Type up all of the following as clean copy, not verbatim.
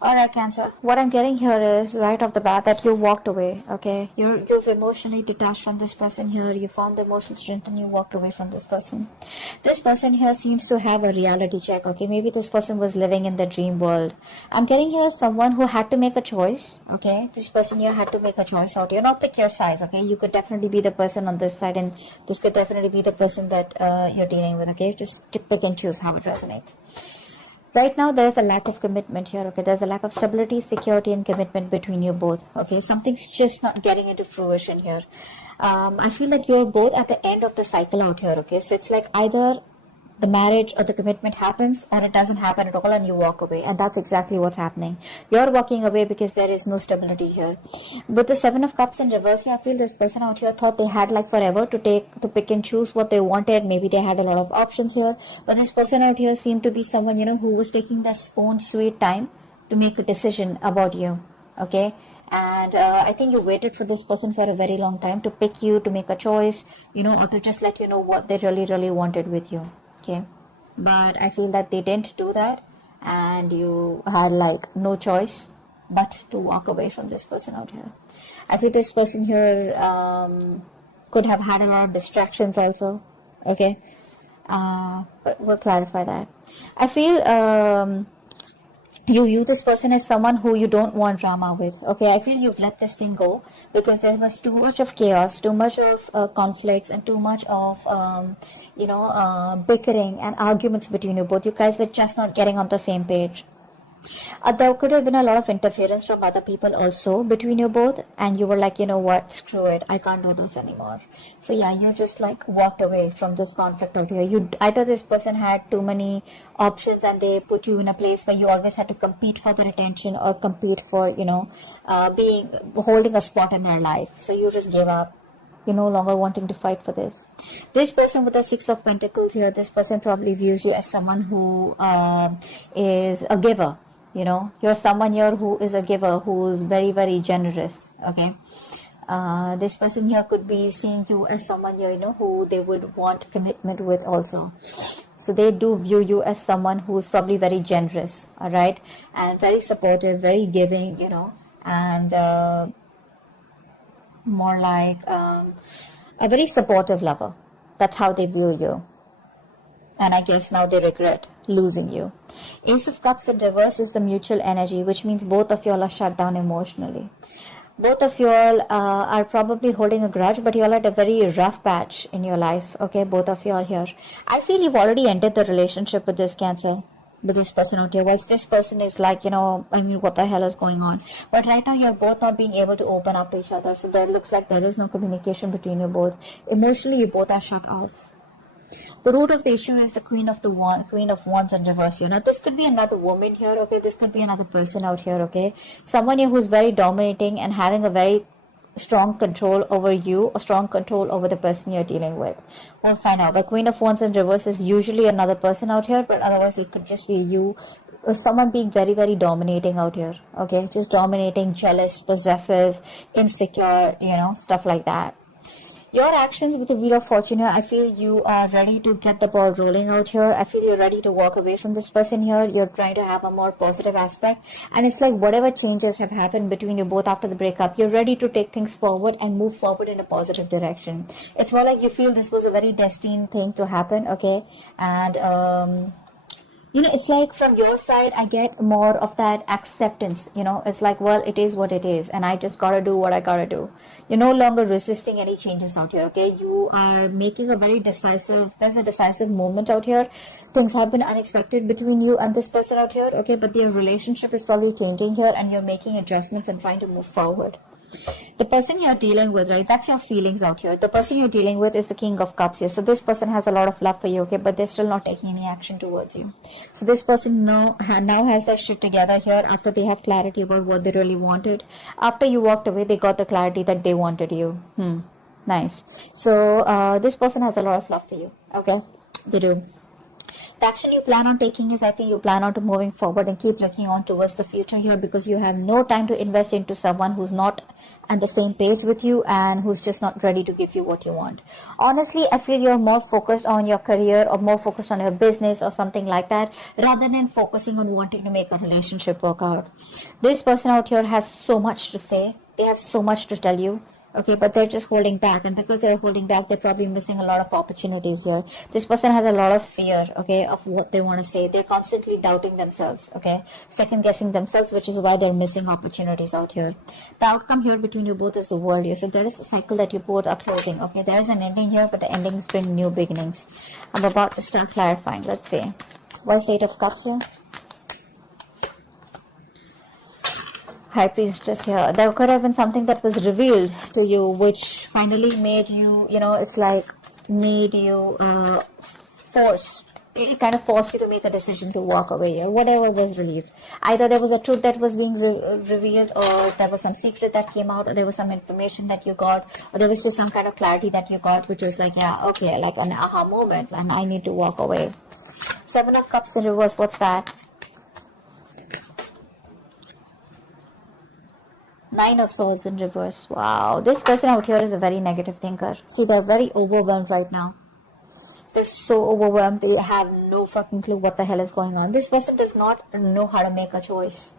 All right, Cancer. What I'm getting here is right off the bat that you walked away. Okay, you've emotionally detached from this person here. You found the emotional strength and you walked away from this person. This person here seems to have a reality check. Okay, maybe this person was living in the dream world. I'm getting here someone who had to make a choice. Okay, this person here had to make a choice out here. Not pick your size. Okay, you could definitely be the person on this side, and this could definitely be the person that you're dealing with. Okay, just pick and choose how it resonates. Right now, there is a lack of commitment here, okay? There's a lack of stability, security, and commitment between you both, okay? Something's just not getting into fruition here. I feel like you're both at the end of the cycle out here, okay? So it's like either the marriage or the commitment happens or it doesn't happen at all and you walk away. And that's exactly what's happening. You're walking away because there is no stability here. With the Seven of Cups in reverse, I feel this person out here thought they had like forever to pick and choose what they wanted. Maybe they had a lot of options here. But this person out here seemed to be someone, who was taking their own sweet time to make a decision about you. Okay? And I think you waited for this person for a very long time to pick you, to make a choice, or to just let you know what they really, really wanted with you. Okay, but I feel that they didn't do that and you had like no choice but to walk away from this person out here. I feel this person here could have had a lot of distractions also. Okay, but we'll clarify that. I feel you view this person as someone who you don't want drama with. Okay, I feel you've let this thing go because there was too much of chaos, too much of conflicts, and too much of bickering and arguments between you both. You guys were just not getting on the same page. There could have been a lot of interference from other people also between you both, and you were like, you know what, screw it, I can't do this anymore. So yeah, you just like walked away from this conflict out here. Either this person had too many options and they put you in a place where you always had to compete for their attention or compete for holding a spot in their life. So you just gave up. You're no longer wanting to fight for this. This person with the Six of Pentacles here, this person probably views you as someone who is a giver. You're someone here who is a giver, who's very, very generous. Okay. This person here could be seeing you as someone here, who they would want commitment with also. So they do view you as someone who's probably very generous. All right. And very supportive, very giving, and more like a very supportive lover. That's how they view you. And I guess now they regret losing you. Ace of Cups in reverse is the mutual energy, which means both of y'all are shut down emotionally. Both of y'all are probably holding a grudge, but y'all at a very rough patch in your life. Okay, both of y'all here. I feel you've already ended the relationship with this Cancer, with this person out here. Whilst this person is like, what the hell is going on? But right now you're both not being able to open up to each other. So there looks like there is no communication between you both. Emotionally, you both are shut off. The root of the issue is the Queen of Wands in reverse here. Now, this could be another woman here, okay? This could be another person out here, okay? Someone here who's very dominating and having a very strong control over you or strong control over the person you're dealing with. We'll find out. The Queen of Wands in reverse is usually another person out here, but otherwise it could just be you or someone being very, very dominating out here, okay? Just dominating, jealous, possessive, insecure, stuff like that. Your actions with the Wheel of Fortune here, I feel you are ready to get the ball rolling out here. I feel you're ready to walk away from this person here. You're trying to have a more positive aspect. And it's like whatever changes have happened between you both after the breakup, you're ready to take things forward and move forward in a positive direction. It's more like you feel this was a very destined thing to happen, okay? And it's like from your side, I get more of that acceptance, it's like, well, it is what it is, and I just gotta do what I gotta do. You're no longer resisting any changes out here, okay? You are making there's a decisive moment out here. Things have been unexpected between you and this person out here, okay? But their relationship is probably changing here, and you're making adjustments and trying to move forward. The person you're dealing with, right, that's your feelings out here. The person you're dealing with is the King of Cups here. So this person has a lot of love for you, okay, but they're still not taking any action towards you. So this person now has their shit together here after they have clarity about what they really wanted. After you walked away, they got the clarity that they wanted you. Nice. So this person has a lot of love for you, okay? They do. The action you plan on taking is, I think you plan on to moving forward and keep looking on towards the future here, because you have no time to invest into someone who's not on the same page with you and who's just not ready to give you what you want. Honestly, I feel you're more focused on your career or more focused on your business or something like that, rather than focusing on wanting to make a relationship work out. This person out here has so much to say. They have so much to tell you. Okay, but they're just holding back, and because they're holding back, they're probably missing a lot of opportunities here. This person has a lot of fear, okay, of what they want to say. They're constantly doubting themselves, okay, second guessing themselves, which is why they're missing opportunities out here. The outcome here between you both is the world here. So there is a cycle that you both are closing, okay. There is an ending here, but the endings bring new beginnings. I'm about to start clarifying. Let's see. What's the Eight of Cups here? High Priestess here. There could have been something that was revealed to you, which finally made you, it's like made you it kind of forced you to make a decision to walk away, or whatever was relieved. Either there was a truth that was being revealed, or there was some secret that came out, or there was some information that you got, or there was just some kind of clarity that you got, which was like, yeah, okay, like an aha moment, and I need to walk away. Seven of Cups in reverse, what's that? Nine of Swords in reverse. Wow, this person out here is a very negative thinker. See, they're very overwhelmed right now. They're so overwhelmed. They have no fucking clue what the hell is going on. This person does not know how to make a choice.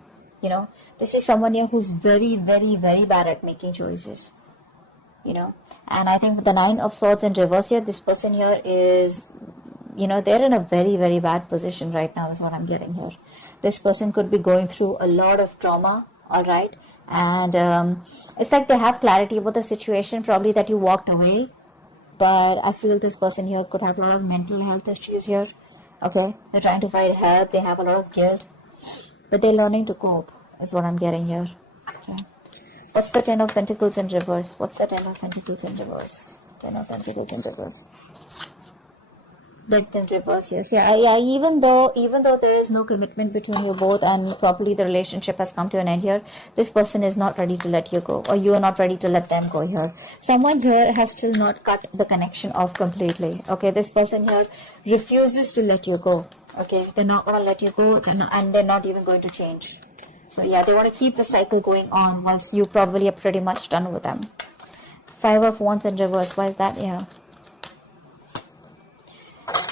This is someone here who's very, very, very bad at making choices. And I think with the Nine of Swords in reverse here, this person here is, they're in a very, very bad position right now, is what I'm getting here. This person could be going through a lot of trauma, all right? And it's like they have clarity about the situation, probably that you walked away, but I feel this person here could have a lot of mental health issues here. Okay, they're trying to find help, they have a lot of guilt, but they're learning to cope, is what I'm getting here. Okay, what's the Ten of Pentacles in reverse? What's the Ten of Pentacles in reverse? Ten of Pentacles in reverse. Death in reverse, yes. Yeah, even though there is no commitment between you both, and probably the relationship has come to an end here, this person is not ready to let you go, or you are not ready to let them go here. Someone here has still not cut the connection off completely. Okay, this person here refuses to let you go. Okay, they're not going to let you go, and they're not even going to change. So yeah, they want to keep the cycle going on whilst you probably are pretty much done with them. Five of Wands in reverse. Why is that? Yeah.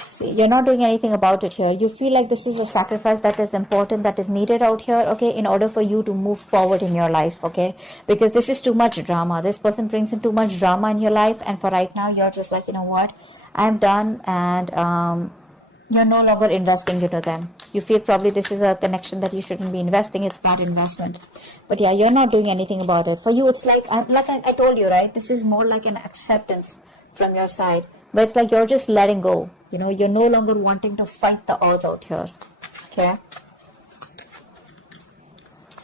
See, you're not doing anything about it here. You feel like this is a sacrifice that is important, that is needed out here, okay, in order for you to move forward in your life, okay, because this is too much drama. This person brings in too much drama in your life, and for right now, you're just like, you know what, I'm done, and you're no longer investing into them. You feel probably this is a connection that you shouldn't be investing. It's bad investment. But yeah, you're not doing anything about it. For you, it's like I told you, right, this is more like an acceptance from your side. But it's like you're just letting go. You're no longer wanting to fight the odds out here. Okay.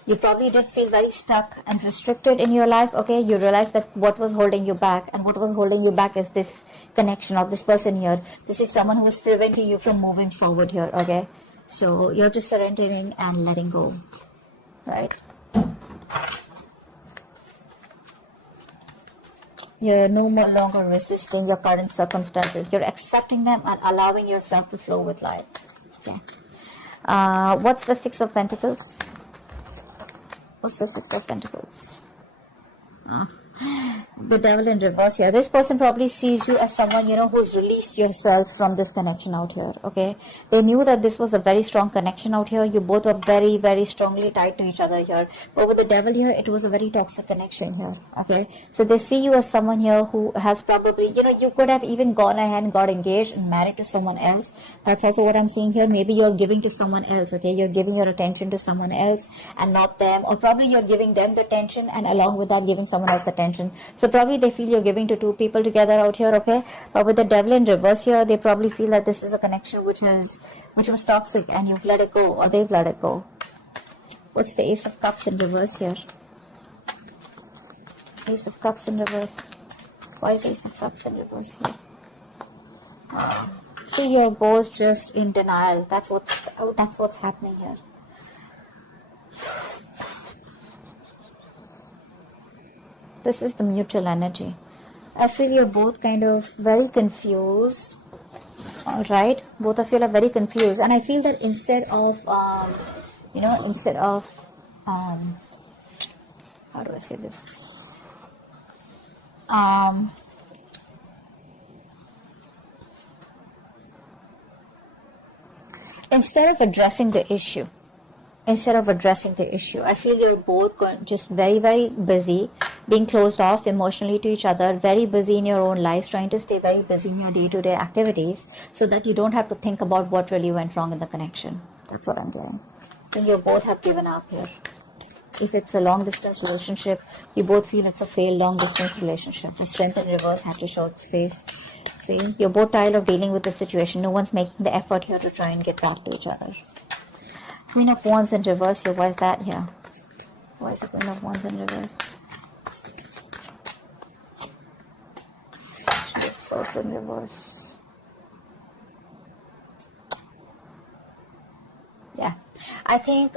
You probably did feel very stuck and restricted in your life. Okay. You realize that what was holding you back, and what was holding you back is this connection of this person here. This is someone who is preventing you from moving forward here. Okay. So you're just surrendering and letting go. Right. You're no longer resisting your current circumstances. You're accepting them and allowing yourself to flow with life. Okay. What's the Six of Pentacles? What's the Six of Pentacles? The Devil in reverse here. This person probably sees you as someone, who's released yourself from this connection out here. Okay. They knew that this was a very strong connection out here. You both were very, very strongly tied to each other here. But with the Devil here, it was a very toxic connection here. Okay. So they see you as someone here who has probably, you could have even gone ahead and got engaged and married to someone else. That's also what I'm seeing here. Maybe you're giving to someone else. Okay. You're giving your attention to someone else and not them. Or probably you're giving them the attention, and along with that, giving someone else attention. So probably they feel you're giving to two people together out here, okay? But with the Devil in reverse here, they probably feel that this is a connection which was toxic, and you've let it go, or they've let it go. What's the Ace of Cups in reverse here? Ace of Cups in reverse. Why is Ace of Cups in reverse here? See, you're both just in denial. That's what's happening here. This is the mutual energy. I feel you're both kind of very confused. All right, both of you are very confused, and I feel that instead of how do I say this? Instead of addressing the issue, I feel you're both just very, very busy, being closed off emotionally to each other, very busy in your own lives, trying to stay very busy in your day-to-day activities so that you don't have to think about what really went wrong in the connection. That's what I'm getting. I think you both have given up here. If it's a long-distance relationship, you both feel it's a failed long-distance relationship. The strength in reverse had to show its face. See, you're both tired of dealing with the situation. No one's making the effort here to try and get back to each other. Queen of Wands in reverse here. Why is that here? Why is the Queen of Wands in reverse? Three of Swords in reverse. Yeah. I think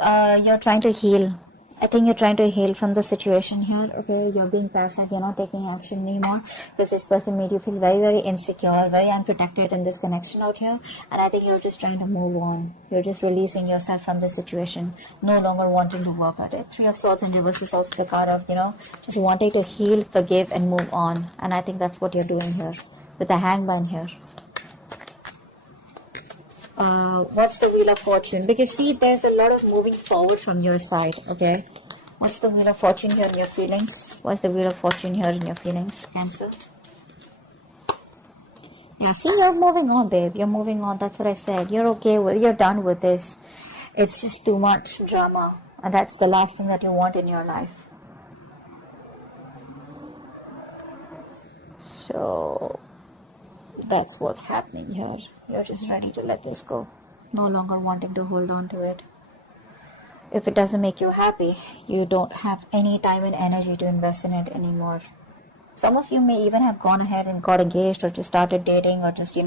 you're trying to heal. I think you're trying to heal from the situation here. Okay, you're being passive. You're not taking action anymore because this person made you feel very, very insecure, very unprotected in this connection out here. And I think you're just trying to move on. You're just releasing yourself from the situation, no longer wanting to work at it. Three of Swords in reverse is also the card of, just wanting to heal, forgive, and move on. And I think that's what you're doing here with the Hangman here. What's the Wheel of Fortune? Because see, there's a lot of moving forward from your side, okay? What's the Wheel of Fortune here in your feelings? What's the Wheel of Fortune here in your feelings, Cancer? Yeah, see, you're moving on, babe. You're moving on. That's what I said. You're okay with, you're done with this. It's just too much drama. And that's the last thing that you want in your life. So that's what's happening here. You're just ready to let this go, no longer wanting to hold on to it. If it doesn't make you happy, you don't have any time and energy to invest in it anymore. Some of you may even have gone ahead and got engaged or just started dating or just,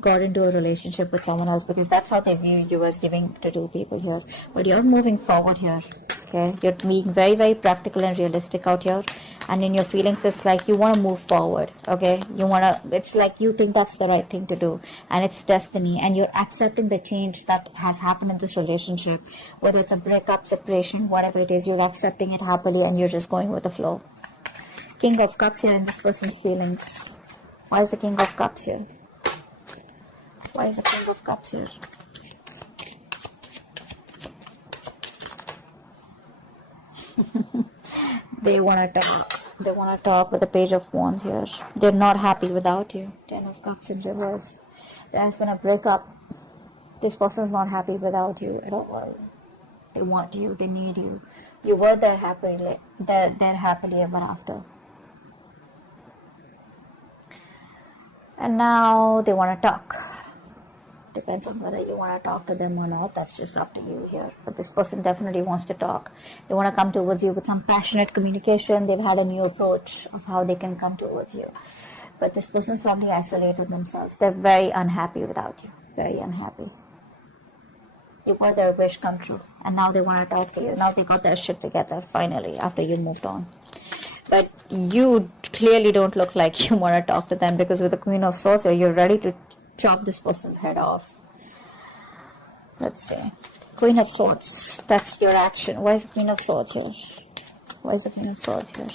got into a relationship with someone else because that's how they view you as giving to two people here. But you're moving forward here, okay? You're being very, very practical and realistic out here. And in your feelings, it's like you want to move forward, okay? It's like you think that's the right thing to do. And it's destiny. And you're accepting the change that has happened in this relationship. Whether it's a breakup, separation, whatever it is, you're accepting it happily and you're just going with the flow. King of Cups here in this person's feelings. Why is the King of Cups here? Why is the King of Cups here? They want to talk. They want to talk with the Page of Wands here. They're not happy without you. Ten of Cups in reverse. There's been a breakup. This person's not happy without you at all. They want you. They need you. You were there happily. They're happily ever after. And now they want to talk. Depends on whether you want to talk to them or not. That's just up to you here. But this person definitely wants to talk. They want to come towards you with some passionate communication. They've had a new approach of how they can come towards you. But this person's probably isolated themselves. They're very unhappy without you. Very unhappy. You were their wish come true. And now they want to talk to you. Now they got their shit together finally after you moved on. But you clearly don't look like you want to talk to them because with the Queen of Swords here, you're ready to chop this person's head off. Let's see. Queen of Swords. That's your action. Why is the Queen of Swords here? Why is the Queen of Swords here?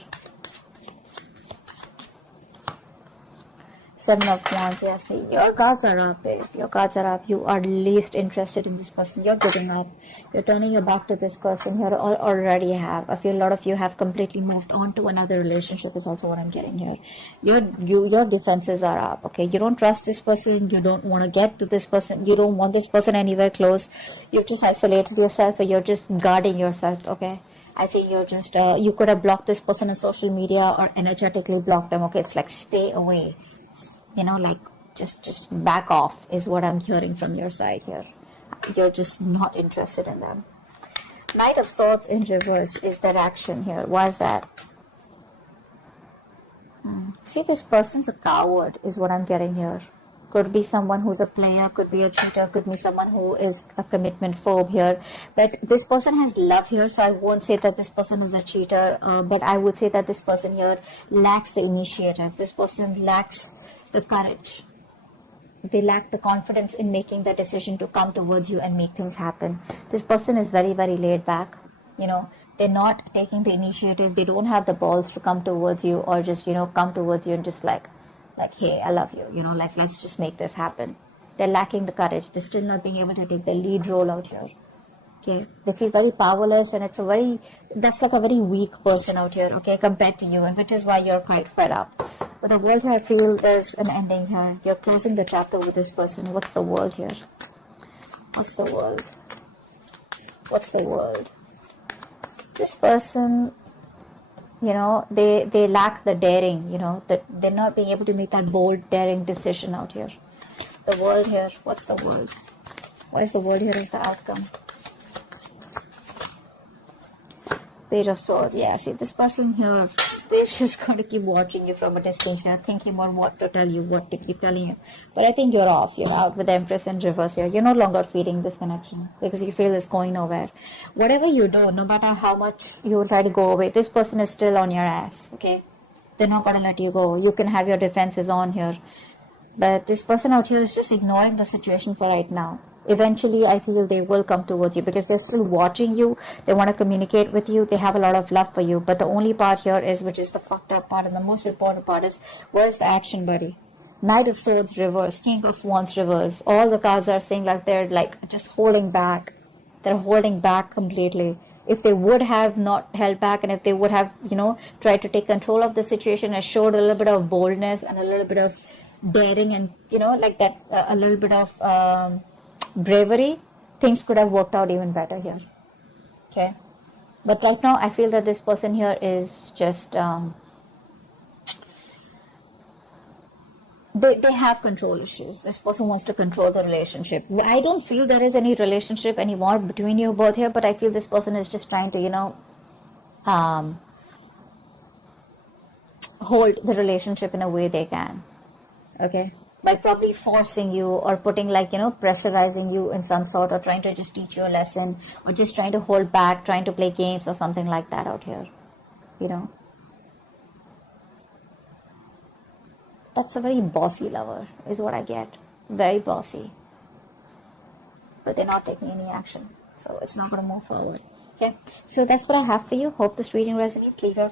Seven of Wands. Yeah, see, your cards are up, babe. Your cards are up. You are least interested in this person. You're giving up. You're turning your back to this person here, or already have. I feel a lot of you have completely moved on to another relationship is also what I'm getting here. Your defenses are up, okay? You don't trust this person. You don't want to get to this person. You don't want this person anywhere close. You've just isolated yourself or you're just guarding yourself, okay? I think you're just, you could have blocked this person on social media or energetically blocked them, okay? It's like stay away. Like just back off is what I'm hearing from your side here. You're just not interested in them. Knight of Swords in reverse is their action here. Why is that? See, this person's a coward is what I'm getting here. Could be someone who's a player, could be a cheater, could be someone who is a commitment phobe here. But this person has love here, so I won't say that this person is a cheater, but I would say that this person here lacks the initiative. This person lacks the courage. they lack the confidence in making the decision to come towards you and make things happen. This person is very, very laid back. They're not taking the initiative. They don't have the balls to come towards you, or just come towards you and just like, hey, I love you, like, let's just make this happen. They're lacking the courage. They're still not being able to take the lead role out here. Okay, they feel very powerless, and that's like a very weak person out here, okay, compared to you, and which is why you're quite fed up. But the world here, I feel there's an ending here. You're closing the chapter with this person. What's the world here? What's the world? What's the world? This person, they lack the daring, that they're not being able to make that bold, daring decision out here. The world here, what's the world? Why is the world here as the outcome? Page of Swords. Yeah, see, this person here, they're just going to keep watching you from a distance here, thinking about what to tell you, what to keep telling you. But I think you're off. You're out with the Empress in reverse here. You're no longer feeding this connection because you feel it's going nowhere. Whatever you do, no matter how much you will try to go away, this person is still on your ass, okay? They're not going to let you go. You can have your defenses on here. But this person out here is just ignoring the situation for right now. Eventually, I feel they will come towards you because they're still watching you. They want to communicate with you. They have a lot of love for you. But the only part here is, which is the fucked up part and the most important part, is where's the action, buddy? Knight of Swords reverse, King of Wands reverse. All the cards are saying like they're like just holding back. They're holding back completely. If they would have not held back, and if they would have, tried to take control of the situation and showed a little bit of boldness and a little bit of daring and, like that, a little bit of bravery, things could have worked out even better here. Okay, but right now I feel that this person here is just they have control issues. This person wants to control the relationship. I don't feel there is any relationship anymore between you both here, but I feel this person is just trying to hold the relationship in a way they can. Okay, by probably forcing you or putting pressurizing you in some sort, or trying to just teach you a lesson, or just trying to hold back, trying to play games or something like that out here. That's a very bossy lover is what I get. Very bossy. But they're not taking any action, so it's not going to move forward. Okay, so that's what I have for you. Hope this reading resonates. Leave your